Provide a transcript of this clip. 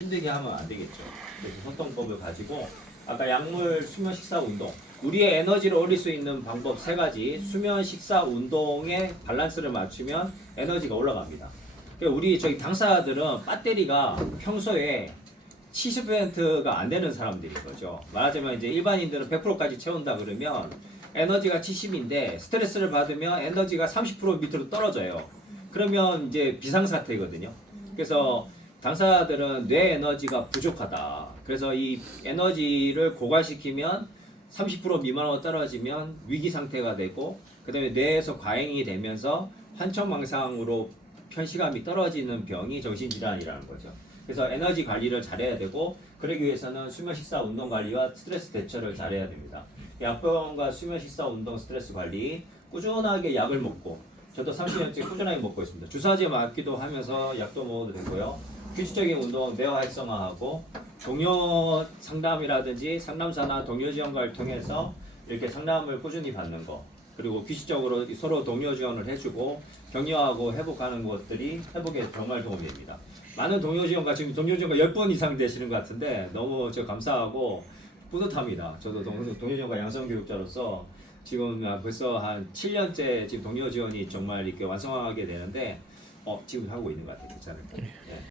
힘들게 하면 안 되겠죠. 그래서 소통법을 가지고 아까 약물 수면 식사 운동 우리의 에너지를 올릴 수 있는 방법 세 가지 수면 식사 운동의 밸런스를 맞추면 에너지가 올라갑니다. 우리 저희 당사자들은 배터리가 평소에 70%가 안 되는 사람들인 거죠. 말하자면 이제 일반인들은 100%까지 채운다 그러면 에너지가 70인데 스트레스를 받으면 에너지가 30% 밑으로 떨어져요. 그러면 이제 비상사태거든요. 그래서 당사자들은 뇌 에너지가 부족하다. 그래서 이 에너지를 고갈시키면 30% 미만으로 떨어지면 위기 상태가 되고 그다음에 뇌에서 과잉이 되면서 환청망상으로 편식감이 떨어지는 병이 정신질환이라는 거죠. 그래서 에너지 관리를 잘해야 되고 그러기 위해서는 수면 식사 운동 관리와 스트레스 대처를 잘해야 됩니다. 약병과 수면 식사 운동 스트레스 관리 꾸준하게 약을 먹고 저도 30년째 꾸준하게 먹고 있습니다. 주사제 맞기도 하면서 약도 먹어도 되고요. 규칙적인 운동 매우 활성화하고 동료 상담이라든지 상담사나 동료 지원과를 통해서 이렇게 상담을 꾸준히 받는 거 그리고 규칙적으로 서로 동료 지원을 해주고 격려하고 회복하는 것들이 회복에 정말 도움이 됩니다. 많은 동료 지원과 지금 동료 지원과 10번 이상 되시는 것 같은데 너무 저 감사하고 뿌듯합니다. 저도 동, 동료 지원과 양성 교육자로서 지금 벌써 한 7년째 지금 동료 지원이 정말 이렇게 완성하게 되는데 어, 지금 하고 있는 것 같아요. 괜찮을 것 같아요. 예.